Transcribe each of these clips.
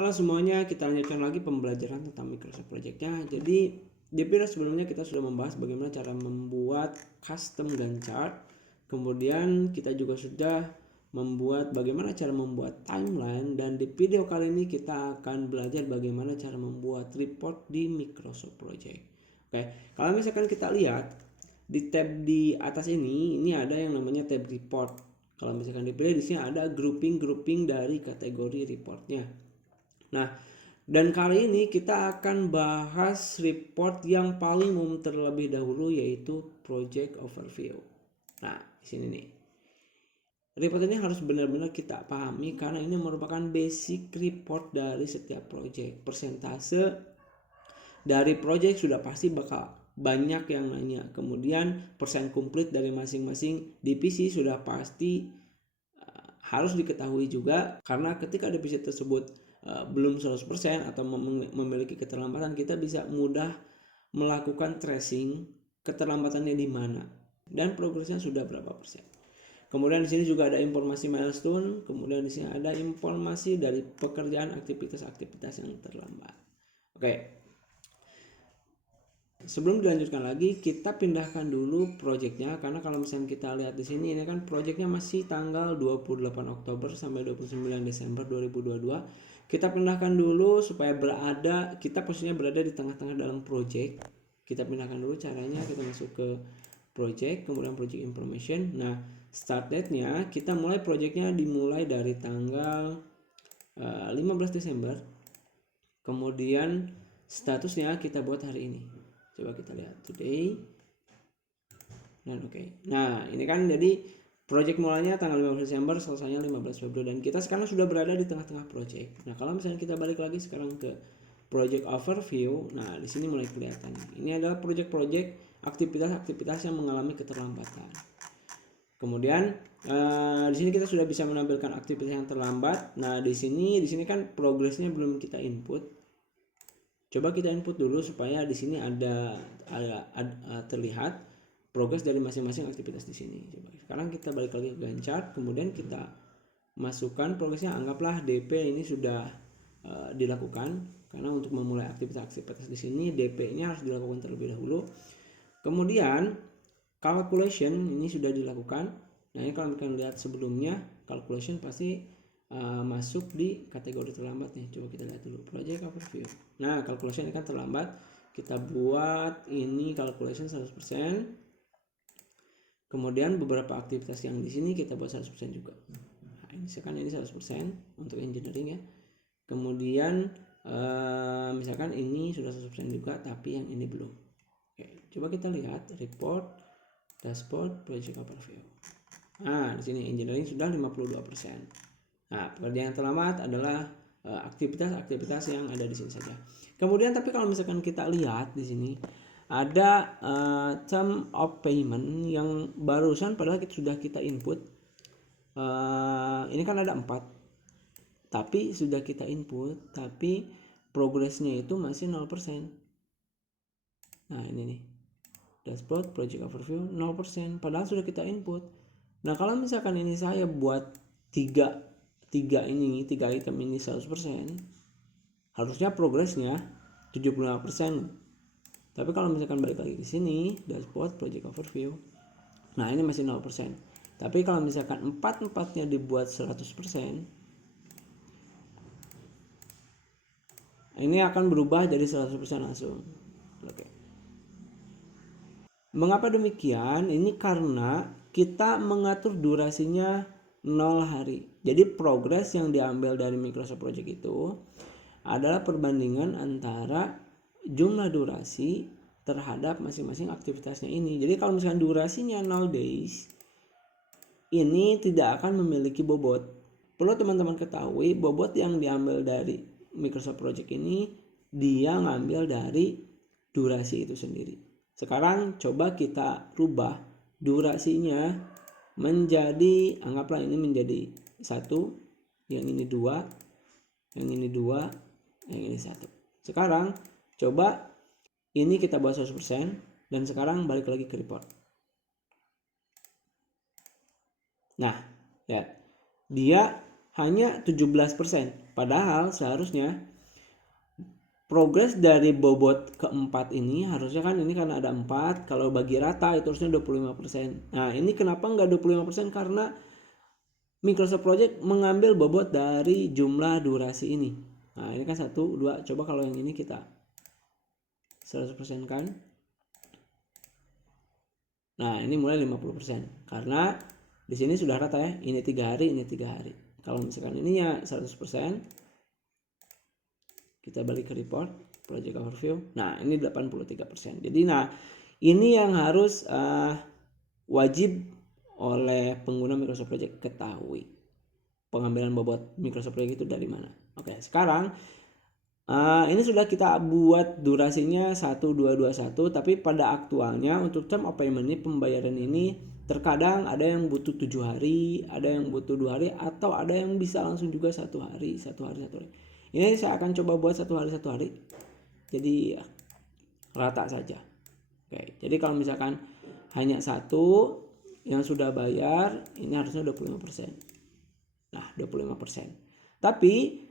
Halo semuanya, kita lanjutkan lagi pembelajaran tentang Microsoft Project-nya. Jadi di video sebelumnya kita sudah membahas bagaimana cara membuat custom Gantt chart. Kemudian kita juga sudah membuat bagaimana cara membuat timeline, dan di video kali ini kita akan belajar bagaimana cara membuat report di Microsoft Project. Oke, kalau misalkan kita lihat di tab di atas ini ada yang namanya tab report. Kalau misalkan dipilih di sini ada grouping dari kategori reportnya. Nah, dan kali ini kita akan bahas report yang paling umum terlebih dahulu, yaitu project overview. Nah, di sini nih. Report ini harus benar-benar kita pahami karena ini merupakan basic report dari setiap project. Persentase dari project sudah pasti bakal banyak yang nanya. Kemudian persen komplit dari masing-masing divisi sudah pasti harus diketahui juga, karena ketika divisi tersebut belum 100% atau memiliki keterlambatan, kita bisa mudah melakukan tracing keterlambatannya di mana dan progresnya sudah berapa persen. Kemudian di sini juga ada informasi milestone, kemudian di sini ada informasi dari pekerjaan aktivitas-aktivitas yang terlambat. Oke. Sebelum dilanjutkan lagi, kita pindahkan dulu projectnya, karena kalau misalnya kita lihat di sini, ini kan projectnya masih tanggal 28 Oktober sampai 29 Desember 2022. Kita pindahkan dulu supaya kita posisinya berada di tengah-tengah dalam project. Kita pindahkan dulu caranya, kita masuk ke project, kemudian project information. Nah, start date-nya kita mulai projectnya dimulai dari tanggal 15 Desember. Kemudian statusnya kita buat hari ini. Coba kita lihat today. Dan oke. Nah, ini kan jadi project mulanya tanggal 15 Desember, selesainya 15 Februari, dan kita sekarang sudah berada di tengah-tengah project. Nah, kalau misalnya kita balik lagi sekarang ke project overview, nah di sini mulai kelihatan. Ini adalah project-project aktivitas-aktivitas yang mengalami keterlambatan. Kemudian di sini kita sudah bisa menampilkan aktivitas yang terlambat. Nah, di sini kan progresnya belum kita input. Coba kita input dulu supaya di sini ada terlihat progres dari masing-masing aktivitas di sini. Coba sekarang kita balik lagi ke Gantt chart, kemudian kita masukkan progresnya. Anggaplah DP ini sudah dilakukan, karena untuk memulai aktivitas-aktivitas di sini DP-nya harus dilakukan terlebih dahulu. Kemudian calculation ini sudah dilakukan. Nah, ini kalau kalian lihat sebelumnya, calculation pasti masuk di kategori terlambat nih. Coba kita lihat dulu project overview. Nah, calculation ini kan terlambat. Kita buat ini calculation 100%. Kemudian beberapa aktivitas yang di sini kita buat 100% juga. Nah, misalkan ini 100% untuk engineering ya. Kemudian misalkan ini sudah 100% juga, tapi yang ini belum. Oke, coba kita lihat report, dashboard, project overview. Nah, di sini engineering sudah 52%. Nah, pekerjaan yang terlambat adalah aktivitas-aktivitas yang ada di sini saja. Kemudian tapi kalau misalkan kita lihat di sini ada term of payment yang barusan padahal sudah kita input. Ini kan ada 4. Tapi sudah kita input, tapi progresnya itu masih 0%. Nah, ini nih. Dashboard, project overview 0%, padahal sudah kita input. Nah, kalau misalkan ini saya buat 3 item ini 100%, harusnya progresnya 75%. Tapi kalau misalkan balik lagi ke sini, dashboard, project overview, nah ini masih 0%. Tapi kalau misalkan 4-4-nya dibuat 100%, ini akan berubah jadi 100% langsung. Oke. Mengapa demikian? Ini karena kita mengatur durasinya 0 hari. Jadi progres yang diambil dari Microsoft Project itu adalah perbandingan antara jumlah durasi terhadap masing-masing aktivitasnya ini. Jadi kalau misalkan durasinya 0 days, ini tidak akan memiliki bobot. Perlu teman-teman ketahui, bobot yang diambil dari Microsoft Project ini dia ngambil dari durasi itu sendiri. Sekarang coba kita rubah durasinya menjadi, anggaplah ini menjadi 1, yang ini 2, yang ini 2, yang ini 1. Sekarang coba ini kita buat 100%, dan sekarang balik lagi ke report. Nah, ya, dia hanya 17%. Padahal seharusnya progres dari bobot keempat ini harusnya kan ini karena ada 4, kalau bagi rata itu harusnya 25%. Nah ini kenapa nggak 25%? Karena Microsoft Project mengambil bobot dari jumlah durasi ini. Nah ini kan 1, 2, coba kalau yang ini kita 100% kan. Nah ini mulai 50%, karena di sini sudah rata ya, ini 3 hari, ini 3 hari. Kalau misalkan ini ya 100%, kita balik ke report project overview. Nah ini 83%. Jadi nah ini yang harus wajib oleh pengguna Microsoft Project ketahui, pengambilan bobot Microsoft Project itu dari mana. Oke, sekarang ini sudah kita buat durasinya 1221, tapi pada aktualnya untuk term of payment ini, pembayaran ini terkadang ada yang butuh 7 hari, ada yang butuh 2 hari, atau ada yang bisa langsung juga 1 hari. Ini saya akan coba buat 1 hari, jadi rata saja. Oke, jadi kalau misalkan hanya 1 yang sudah bayar, ini harusnya 25%. Nah 25%. Tapi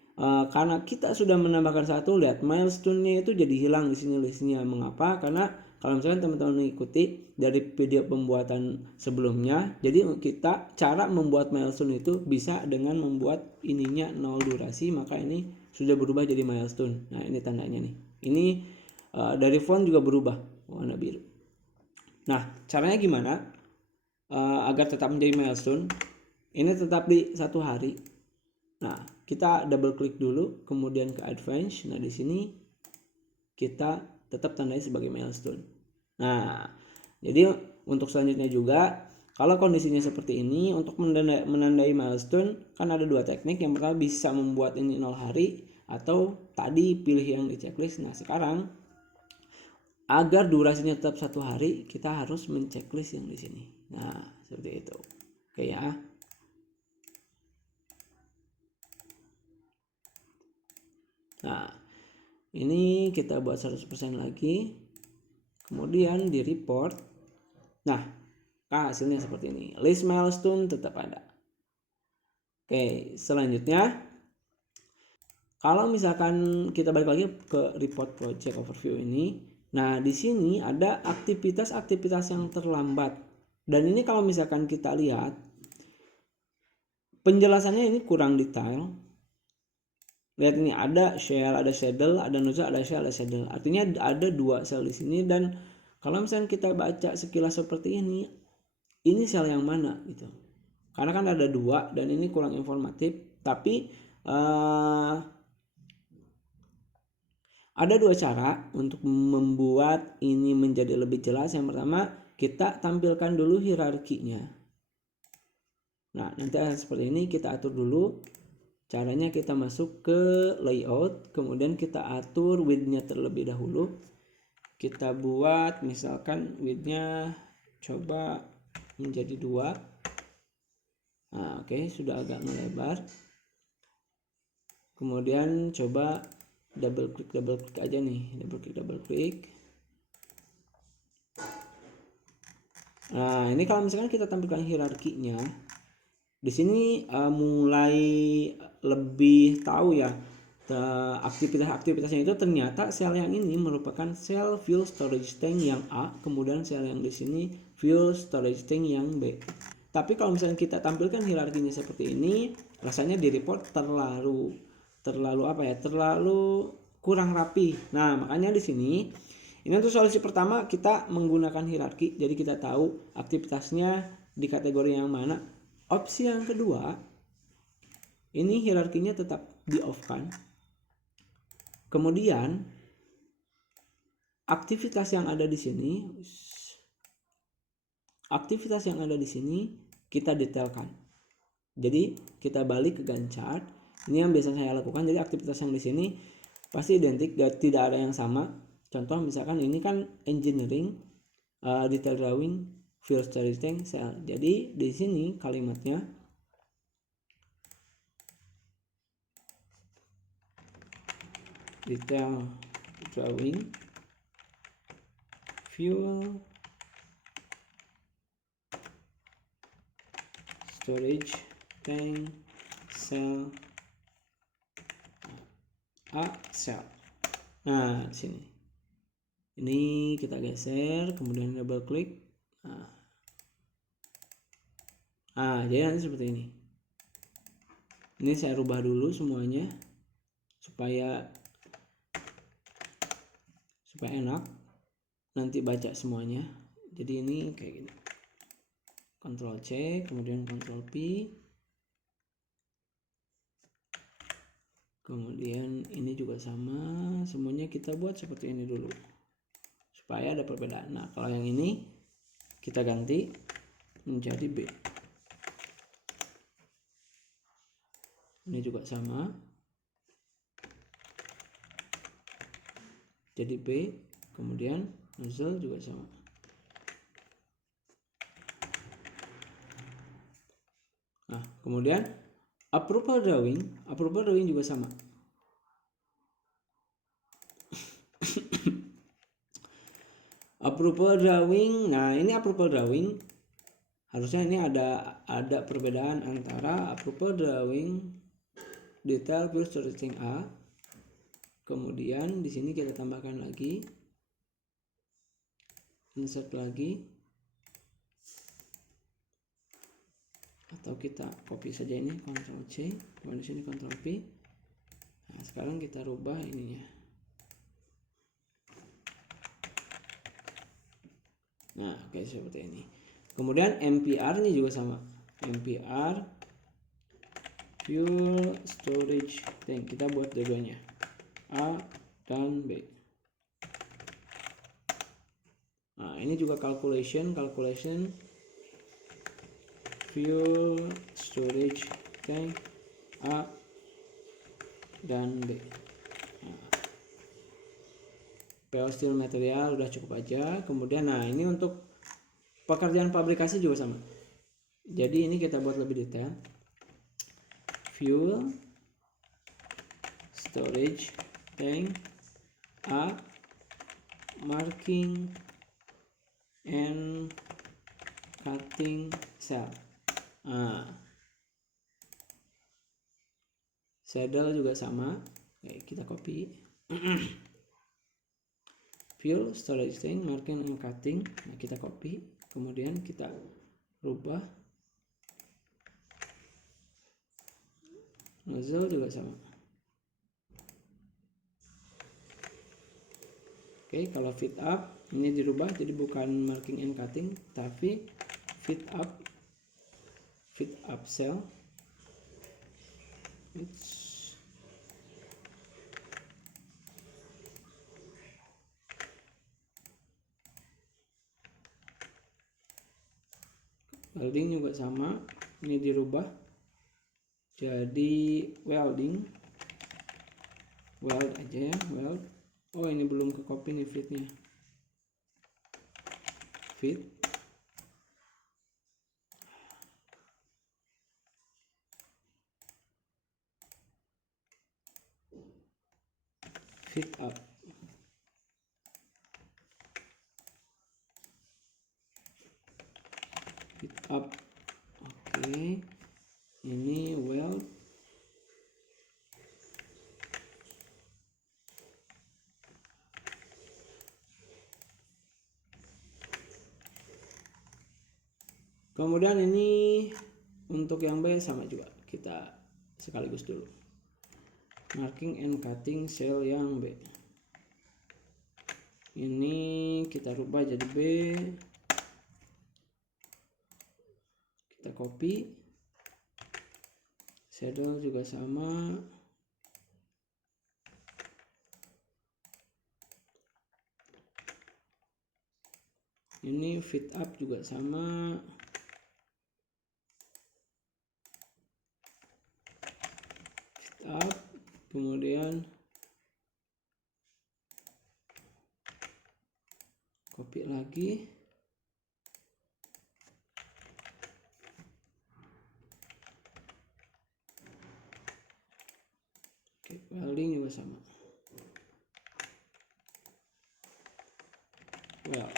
karena kita sudah menambahkan 1, lihat milestone-nya itu jadi hilang di sini listnya. Mengapa? Karena kalau misalkan teman-teman mengikuti dari video pembuatan sebelumnya, jadi kita cara membuat milestone itu bisa dengan membuat ininya 0 durasi, maka ini sudah berubah jadi milestone. Nah ini tandanya nih. Ini dari font juga berubah warna biru. Nah caranya gimana agar tetap menjadi milestone? Ini tetap di 1 hari. Nah kita double klik dulu, kemudian ke advance. Nah di sini kita tetap tandai sebagai milestone. Nah jadi untuk selanjutnya juga, kalau kondisinya seperti ini, untuk menandai milestone kan ada 2 teknik. Yang pertama bisa membuat ini 0 hari, atau tadi pilih yang di checklist. Nah sekarang agar durasinya tetap 1 hari, kita harus menceklis yang di sini. Nah seperti itu. Oke ya. Nah ini kita buat 100% lagi, kemudian di report. Nah hasilnya seperti ini, list milestone tetap ada. Oke, selanjutnya kalau misalkan kita balik lagi ke report project overview ini, nah di sini ada aktivitas-aktivitas yang terlambat. Dan ini kalau misalkan kita lihat penjelasannya ini kurang detail. Lihat ini ada share, ada schedule, ada nozzle, ada share, ada schedule. Artinya ada 2 sel di sini, dan kalau misalnya kita baca sekilas seperti ini sel yang mana gitu. Karena kan ada 2 dan ini kurang informatif. Tapi ada 2 cara untuk membuat ini menjadi lebih jelas. Yang pertama, kita tampilkan dulu hierarkinya. Nah nanti seperti ini, kita atur dulu. Caranya kita masuk ke layout, kemudian kita atur width-nya terlebih dahulu. Kita buat misalkan width-nya coba menjadi 2. Nah oke, sudah agak melebar. Kemudian coba double klik aja nih, double klik. Nah ini kalau misalkan kita tampilkan hierarkinya, di sini mulai lebih tahu ya aktivitasnya itu. Ternyata sel yang ini merupakan sel fuel storage tank yang A, kemudian sel yang di sini fuel storage tank yang B. Tapi kalau misalnya kita tampilkan hierarkinya seperti ini, rasanya di report terlalu kurang rapi. Nah makanya di sini ini untuk solusi pertama, kita menggunakan hierarki, jadi kita tahu aktivitasnya di kategori yang mana. Opsi yang kedua, ini hierarkinya tetap di off kan. Kemudian aktivitas yang ada di sini kita detailkan. Jadi kita balik ke Gantt chart. Ini yang biasa saya lakukan. Jadi aktivitas yang di sini pasti identik, tidak ada yang sama. Contoh misalkan ini kan engineering, detail drawing, fuel storage tank, sel. Jadi di sini kalimatnya detail drawing, fuel storage tank, cell, A cell. Nah, di sini. Ini kita geser, kemudian double klik. Jadi nanti seperti ini. Ini saya rubah dulu semuanya supaya enak nanti baca semuanya. Jadi ini kayak gini. Ctrl C, kemudian Ctrl P. Kemudian ini juga sama, semuanya kita buat seperti ini dulu supaya ada perbedaan. Nah, kalau yang ini kita ganti menjadi B. Ini juga sama, jadi B. Kemudian nozzle juga sama. Nah, kemudian approval drawing juga sama. Approval drawing, nah ini approval drawing harusnya ini ada perbedaan antara approval drawing detail view staging A. Kemudian di sini kita tambahkan lagi, insert lagi, atau kita copy saja ini, Ctrl C, kemudian di sini Ctrl V. Nah, sekarang kita rubah ininya. Nah, kayak seperti ini. Kemudian MPR ini juga sama. MPR fuel storage tank, kita buat dua-duanya, A dan B. Nah, ini juga calculation fuel storage tank A dan B. PO steel material udah cukup aja. Kemudian nah ini untuk pekerjaan fabrikasi juga sama. Jadi ini kita buat lebih detail. Fuel storage tank A, marking and cutting cell. Saddle juga sama. Oke, kita copy. Fuel storage tank, marking and cutting. Nah, kita copy, kemudian kita rubah. Nozzle juga sama. Oke, kalau fit up ini dirubah jadi bukan marking and cutting tapi fit up cell. Welding juga sama, ini dirubah jadi weld aja ya, weld. Oh, ini belum ke copy nih fitnya. Fit up. Fit up. Oke. Ini weld. Kemudian ini untuk yang B sama juga, kita sekaligus dulu. Marking and cutting cell yang B. Ini kita rubah jadi B. Kita copy. Saddle juga sama. Ini fit up juga sama. Fit up, kemudian copy lagi. Oke, welding juga sama. Weld.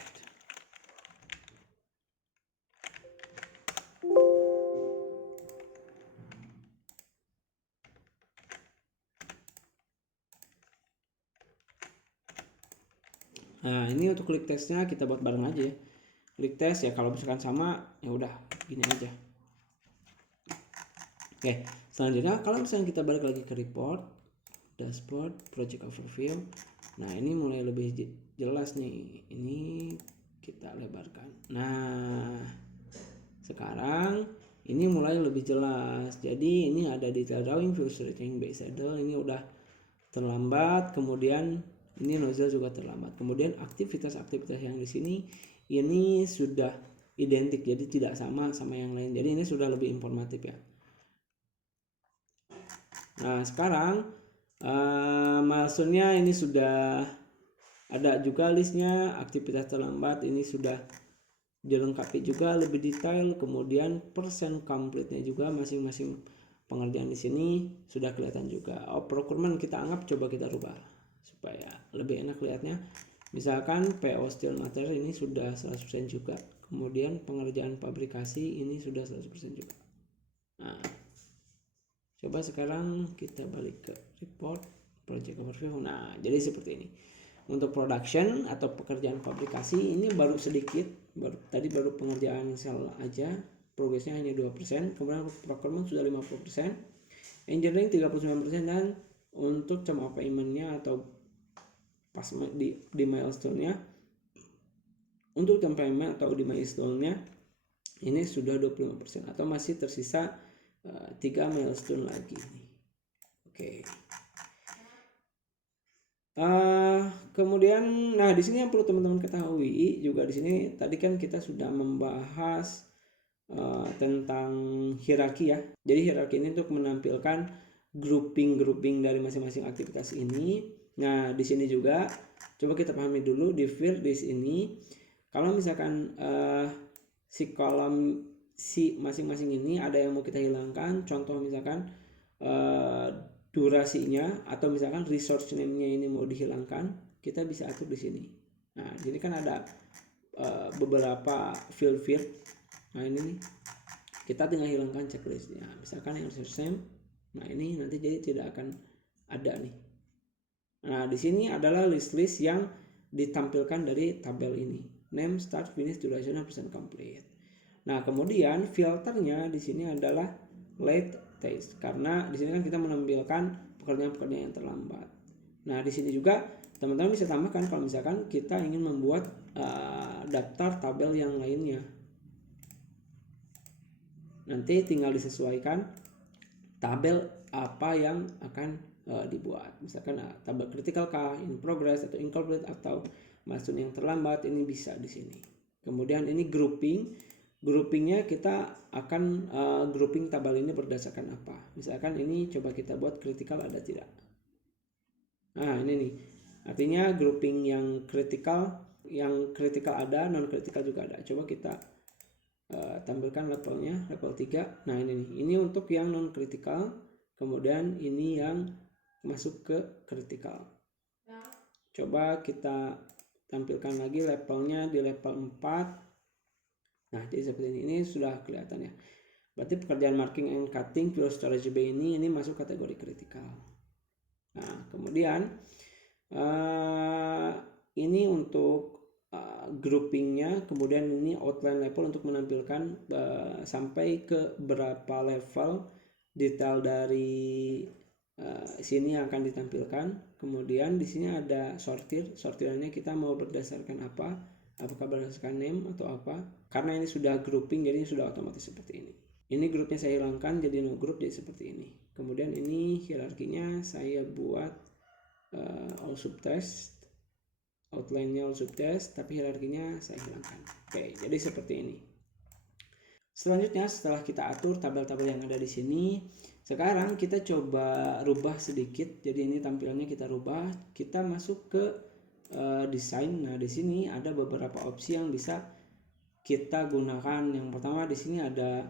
Nah ini untuk klik teksnya kita buat bareng aja ya. Klik teks ya, kalau misalkan sama ya udah gini aja. Oke, selanjutnya kalau misalnya kita balik lagi ke report, dashboard, project overview. Nah ini mulai lebih jelas nih. Ini kita lebarkan. Nah sekarang ini mulai lebih jelas. Jadi ini ada detail drawing, view stretching, base saddle. Ini udah terlambat. Kemudian ini nozzle juga terlambat. Kemudian aktivitas-aktivitas yang di sini ini sudah identik, jadi tidak sama yang lain. Jadi ini sudah lebih informatif ya. Nah sekarang milestone-nya ini sudah ada juga listnya. Aktivitas terlambat ini sudah dilengkapi juga lebih detail. Kemudian persen complete-nya juga masing-masing pengerjaan di sini sudah kelihatan juga. Procurement kita anggap coba kita rubah supaya lebih enak lihatnya. Misalkan PO steel material ini sudah 100% juga. Kemudian pengerjaan pabrikasi ini sudah 100% juga. Nah, coba sekarang kita balik ke report, project overview. Nah, jadi seperti ini. Untuk production atau pekerjaan pabrikasi ini baru sedikit, baru pengerjaan sel aja, progresnya hanya 2%, kemudian procurement sudah 50%, engineering 39%, dan untuk term of payment-nya atau pas di milestone-nya, untuk term payment atau di milestone-nya ini sudah 25% atau masih tersisa 3 milestone lagi. Oke. Kemudian, nah di sini yang perlu teman-teman ketahui juga, di sini tadi kan kita sudah membahas tentang hierarki ya. Jadi hierarki ini untuk menampilkan grouping dari masing-masing aktivitas ini. Nah di sini juga coba kita pahami dulu di field list ini. Kalau misalkan si kolom si masing-masing ini ada yang mau kita hilangkan, contoh misalkan durasinya atau misalkan resource name-nya ini mau dihilangkan, kita bisa atur di sini. Nah, jadi kan ada beberapa field. Nah, ini nih. Kita tinggal hilangkan checklistnya. Misalkan yang resource name. Nah, ini nanti jadi tidak akan ada nih. Nah, di sini adalah list yang ditampilkan dari tabel ini. Name, start, finish, duration, percent complete. Nah, kemudian filternya di sini adalah late task, karena di sini kan kita menampilkan pekerjaan-pekerjaan yang terlambat. Nah, di sini juga teman-teman bisa tambahkan kalau misalkan kita ingin membuat daftar tabel yang lainnya. Nanti tinggal disesuaikan tabel apa yang akan dibuat. Misalkan tabel critical kah, in progress atau incomplete atau milestone yang terlambat, ini bisa di sini. Kemudian ini groupingnya kita akan grouping tabel ini berdasarkan apa. Misalkan ini coba kita buat critical ada tidak. Nah ini nih, artinya grouping yang critical ada, non critical juga ada. Coba kita tampilkan levelnya, level 3. Nah ini nih, ini untuk yang non critical. Kemudian ini yang masuk ke critical. Coba kita tampilkan lagi levelnya di level 4. Nah jadi seperti ini sudah kelihatan ya. Berarti pekerjaan marking and cutting pure storage bay ini masuk kategori critical. Nah kemudian ini untuk groupingnya. Kemudian ini outline level untuk menampilkan sampai ke berapa level detail dari sini yang akan ditampilkan. Kemudian di sini ada sortirnya kita mau berdasarkan apa, apakah berdasarkan name atau apa. Karena ini sudah grouping jadi sudah otomatis seperti ini. Ini grupnya saya hilangkan jadi no group, jadi seperti ini. Kemudian ini hierarkinya saya buat all subtask, outline-nya all subtask, tapi hierarkinya saya hilangkan. Oke, jadi seperti ini. Selanjutnya setelah kita atur tabel-tabel yang ada di sini, sekarang kita coba rubah sedikit. Jadi ini tampilannya kita rubah, kita masuk ke desain. Nah, di sini ada beberapa opsi yang bisa kita gunakan. Yang pertama di sini ada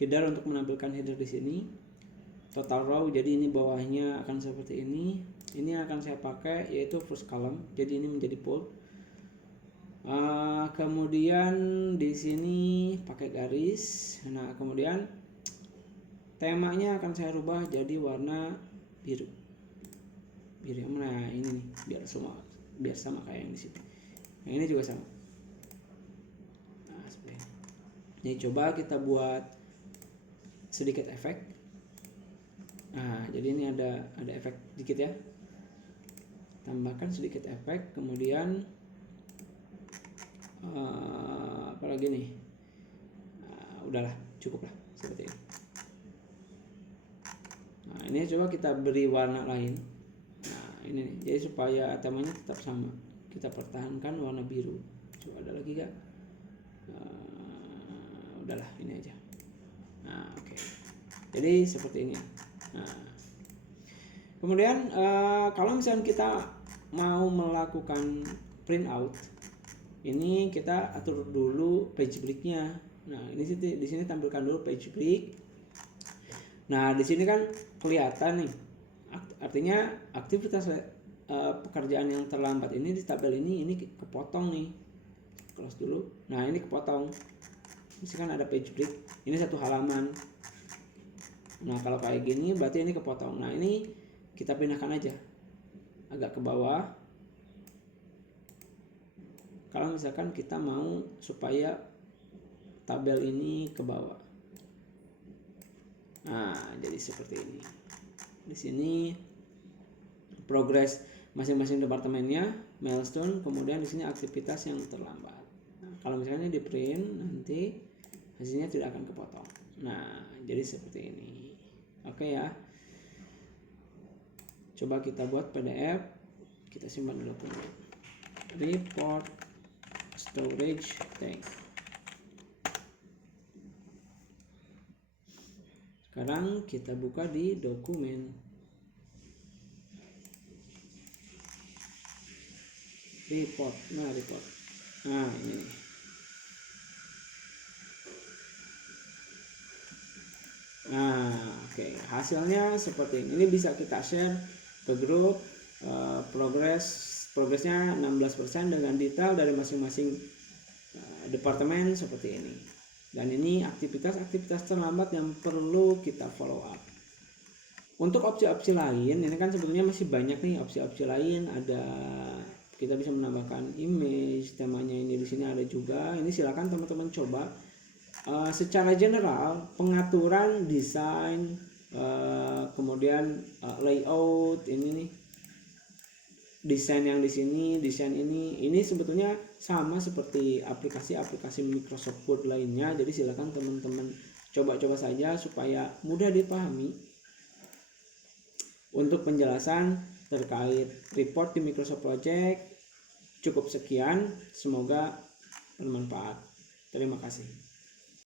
header untuk menampilkan header di sini. Total row, jadi ini bawahnya akan seperti ini. Ini akan saya pakai yaitu first column, jadi ini menjadi bold. Kemudian di sini pakai garis. Nah kemudian temanya akan saya rubah jadi warna biru. Nah ini nih biar sama kayak yang di sini. Nah, ini juga sama. Nah, seperti ini. Jadi coba kita buat sedikit efek. Nah, jadi ini ada efek dikit ya. Tambahkan sedikit efek, kemudian apalagi nih. Udahlah, cukup lah seperti ini. Nah, ini coba kita beri warna lain. Nah, ini nih. Jadi supaya temanya tetap sama, kita pertahankan warna biru. Coba ada lagi gak? Udahlah, ini aja. Nah, oke. Jadi seperti ini. Nah, kemudian kalau misalnya kita mau melakukan print out, ini kita atur dulu page breaknya. Nah, ini di sini tampilkan dulu page break. Nah, di sini kan kelihatan nih, artinya aktivitas pekerjaan yang terlambat ini di tabel ini kepotong nih. Close dulu. Nah, ini kepotong. Di sini kan ada page break. Ini satu halaman. Nah, kalau kayak gini berarti ini kepotong. Nah, ini kita pindahkan aja agak ke bawah. Kalau misalkan kita mau supaya tabel ini ke bawah. Nah, jadi seperti ini. Di sini progres masing-masing departemennya, milestone, kemudian di sini aktivitas yang terlambat. Nah, kalau misalnya di print nanti hasilnya tidak akan kepotong. Nah, jadi seperti ini. Oke ya. Coba kita buat PDF, kita simpan dulu dokumen. Report storage tank. Sekarang kita buka di dokumen. Report. Nah, report. Nah, ini. Nah, oke. Hasilnya seperti ini. Ini bisa kita share ke grup. Progresnya 16% dengan detail dari masing-masing departemen seperti ini. Dan ini aktivitas terlambat yang perlu kita follow up. Untuk opsi-opsi lain, ini kan sebetulnya masih banyak nih opsi-opsi lain. Ada, kita bisa menambahkan image, temanya ini di sini ada juga. Ini silakan teman-teman coba. Secara general, pengaturan desain, kemudian layout ini nih. Desain yang di sini, desain ini sebetulnya sama seperti aplikasi-aplikasi Microsoft Word lainnya. Jadi silakan teman-teman coba-coba saja supaya mudah dipahami. Untuk penjelasan terkait report di Microsoft Project cukup sekian, semoga bermanfaat. Terima kasih.